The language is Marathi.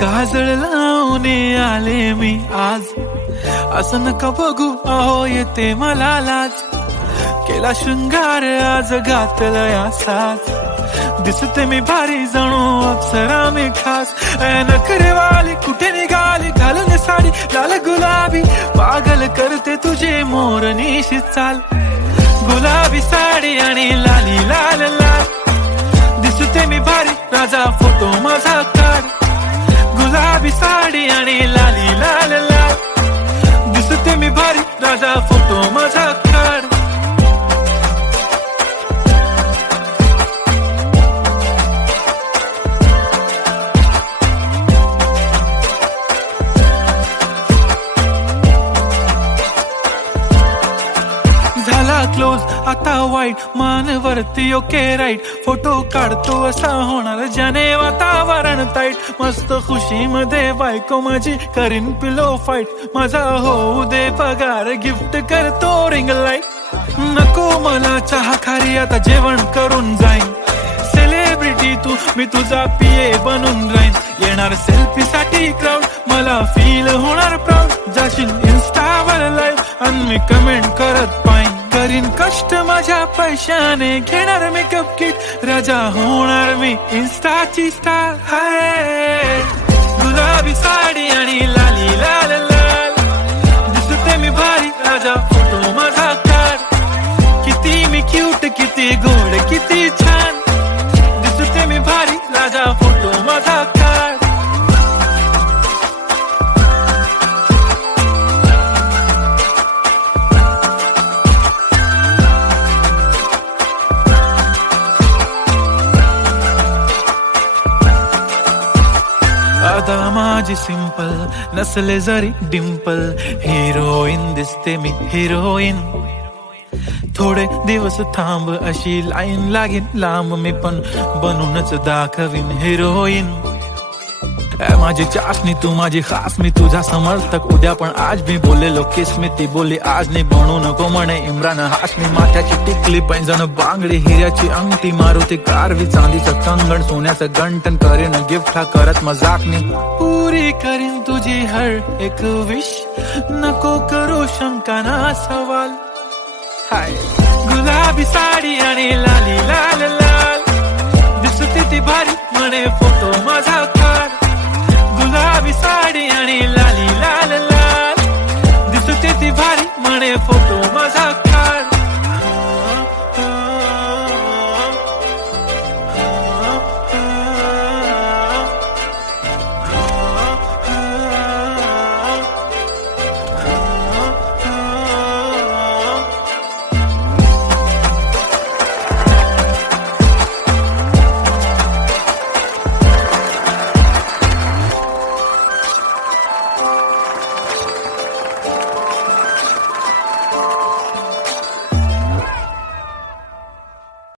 काजळ लावून आले मी आज, असं नका बघू अहो येते मला लाज. केला शृंगार आज घातलाय असाच, दिसते मी भारी जणू अप्सरा मी खास. नखरेवाली कुठे निघाली घालून साडी लाल गुलाबी, पागल करते तुझे मोरनीशी चाल. गुलाबी साडी आणि लाली लाल लाल, दिसते मी भारी राजा फोटो माझा काढ. गुलाबी साडी आणि लाली लाल लाल, दिसते मी भारी राजा फोटो माझा काढ. झाला क्लोज आता वाईट, मानवरती ओके राईट. फोटो काढतो असा होणार ज्याने वातावरण ताईट. मस्त खुशी मध्ये बायको माझी करीन पिलो फाईट. माझा होऊ दे पगार गिफ्ट करतो रिंग लाईट. नको मला चहा खारी आता जेवण करून जाईन. सेलिब्रिटी तू मी तुझा पिये बनून राहीन. येणार सेल्फी साठी क्राऊड मला फील होणार प्राऊड. जाशील इन्स्टावर लाईव्ह आणि मी कमेंट करत पाईन. करीन कष्ट माझ्या पैशाने घेणार मेकअप किट. राजा होणार मी इन्स्टाची स्टार. हाय गुलाबी साडी आणि लाली लाल लाल, दिसते मी भारी राजा फोटो माझा काढ. किती मी क्यूट किती गोड किती छान, दिसते मी भारी राजा फोटो माझा काढ. आता माझी सिंपल नसले जरी डिंपल, हिरोईन दिसते मी हिरोईन. थोडे दिवस थांब अशी लाईन लागेल लांब, मी पण बनूनच दाखवीन हिरोईन. माझी चाशनी तू माझी खास, मी तुझा समर्थक उद्या पण आज. मी बोलेलो किस मी ती बोली आज नाही. बनू नको म्हणे इम्रान हाशमी. माथ्याची टिकली पैंजण बांगडी, हिऱ्याची अंगठी, मारुती कारवी, चांदीचं कंगण, सोन्याचं गंटन. करीन गिफ्ट हा करत मजाकनी. पुरी करीन तुझी हर एक विश, नको करू शंका ना सवाल. हाय गुलाबी साडी आणि लाली लाल लाल, दिसते ती भारी म्हणे फोटो माझा काढ. गुलाबी साडी आणि लाली लाल लाल, दिसते ती भारी म्हणे फोटो माझा